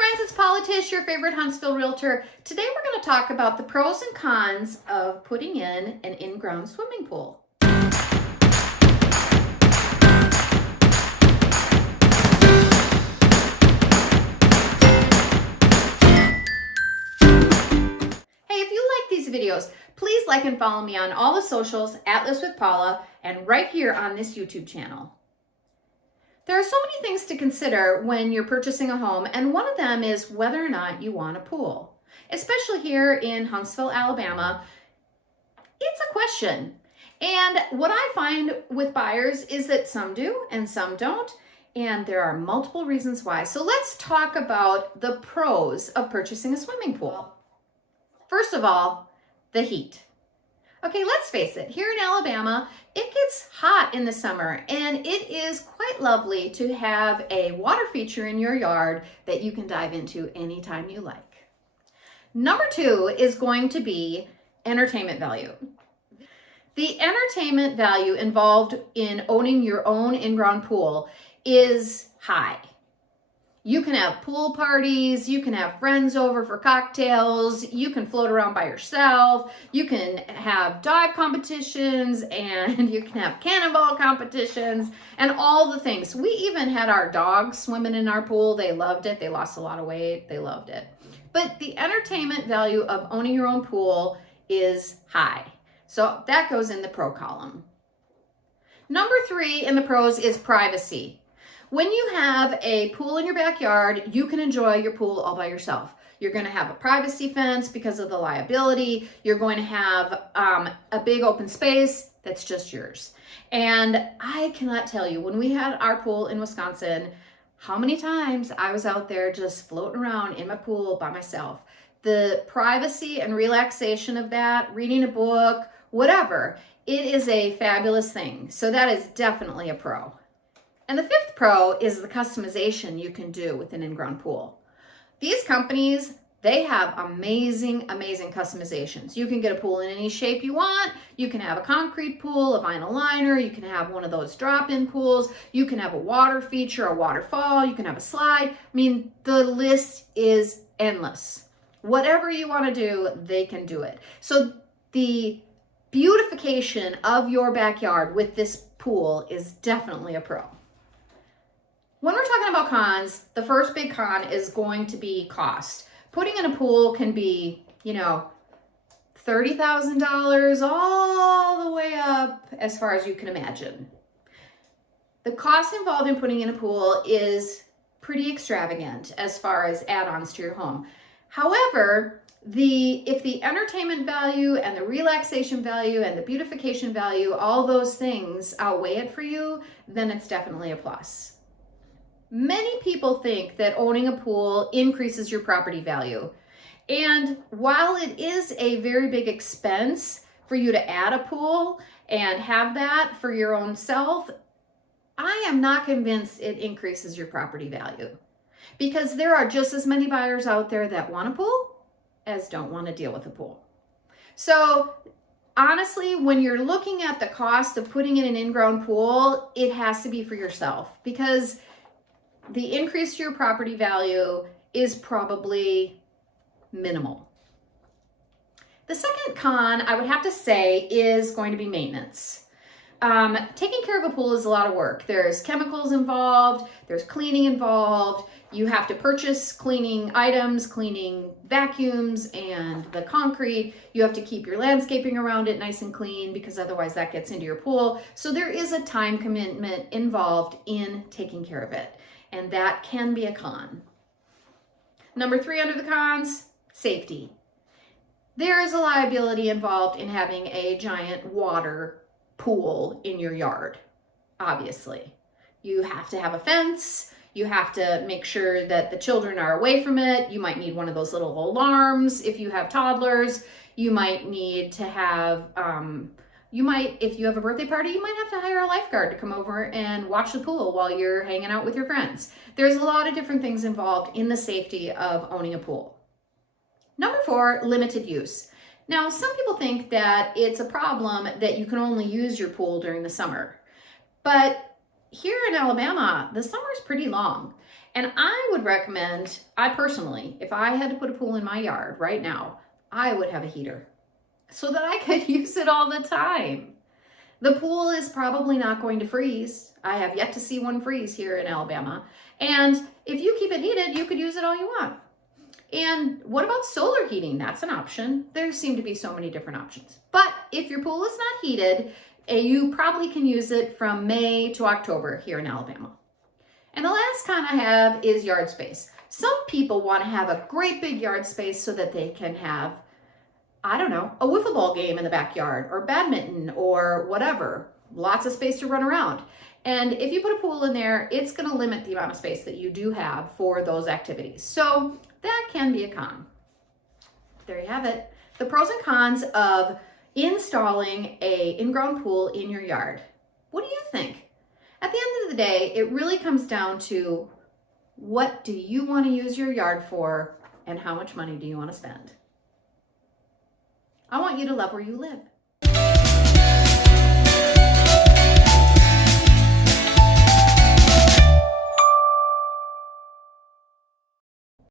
friends, it's Paula Tish, your favorite Huntsville realtor. Today we're going to talk about the pros and cons of putting in an in-ground swimming pool. Hey, if you like these videos, please like and follow me on all the socials, Atlas with Paula, and right here on this YouTube channel. There are so many things to consider when you're purchasing a home, and one of them is whether or not you want a pool. Especially here in Huntsville, Alabama, it's a question. And what I find with buyers is that some do and some don't, and there are multiple reasons why. So let's talk about the pros of purchasing a swimming pool. First of all, the heat. Okay, let's face it, here in Alabama, it gets hot in the summer, and it is quite lovely to have a water feature in your yard that you can dive into anytime you like. Number two is going to be entertainment value. The entertainment value involved in owning your own in-ground pool is high. You can have pool parties, you can have friends over for cocktails, you can float around by yourself, you can have dive competitions, and you can have cannonball competitions, and all the things. We even had our dogs swimming in our pool. They loved it. They lost a lot of weight. They loved it. But the entertainment value of owning your own pool is high. So that goes in the pro column. Number three in the pros is privacy. When you have a pool in your backyard, you can enjoy your pool all by yourself. You're going to have a privacy fence because of the liability. You're going to have a big open space that's just yours. And I cannot tell you, when we had our pool in Wisconsin, how many times I was out there just floating around in my pool by myself. The privacy and relaxation of that, reading a book, whatever, it is a fabulous thing. So that is definitely a pro. And the fifth pro is the customization you can do with an in-ground pool. These companies, they have amazing, amazing customizations. You can get a pool in any shape you want. You can have a concrete pool, a vinyl liner. You can have one of those drop-in pools. You can have a water feature, a waterfall. You can have a slide. I mean, the list is endless. Whatever you want to do, they can do it. So the beautification of your backyard with this pool is definitely a pro. When we're talking about cons, the first big con is going to be cost. Putting in a pool can be, $30,000 all the way up as far as you can imagine. The cost involved in putting in a pool is pretty extravagant as far as add-ons to your home. However, if the entertainment value and the relaxation value and the beautification value, all those things outweigh it for you, then it's definitely a plus. Many people think that owning a pool increases your property value. And while it is a very big expense for you to add a pool and have that for your own self, I am not convinced it increases your property value. Because there are just as many buyers out there that want a pool as don't want to deal with a pool. So honestly, when you're looking at the cost of putting in an in-ground pool, it has to be for yourself, because the increase to your property value is probably minimal. The second con, I would have to say, is going to be maintenance. Taking care of a pool is a lot of work. There's chemicals involved, there's cleaning involved. You have to purchase cleaning items, cleaning vacuums, and the concrete. You have to keep your landscaping around it nice and clean, because otherwise that gets into your pool. So there is a time commitment involved in taking care of it, and that can be a con. Number three under the cons, safety. There is a liability involved in having a giant water pool in your yard, obviously. You have to have a fence. You have to make sure that the children are away from it. You might need one of those little alarms if you have toddlers. You might need to have, if you have a birthday party, you might have to hire a lifeguard to come over and watch the pool while you're hanging out with your friends. There's a lot of different things involved in the safety of owning a pool. Number four, limited use. Now, some people think that it's a problem that you can only use your pool during the summer. But here in Alabama, the summer is pretty long. And I would recommend, I personally, if I had to put a pool in my yard right now, I would have a heater so that I could use it all the time. The pool is probably not going to freeze. I have yet to see one freeze here in Alabama. And if you keep it heated, you could use it all you want. And what about solar heating? That's an option. There seem to be so many different options. But if your pool is not heated, you probably can use it from May to October here in Alabama. And the last con I have is yard space. Some people want to have a great big yard space so that they can have, I don't know, a wiffle ball game in the backyard or badminton or whatever. Lots of space to run around. And if you put a pool in there, it's going to limit the amount of space that you do have for those activities. So that can be a con. There you have it. The pros and cons of installing a in-ground pool in your yard. What do you think? At the end of the day, it really comes down to what do you want to use your yard for and how much money do you want to spend? I want you to love where you live.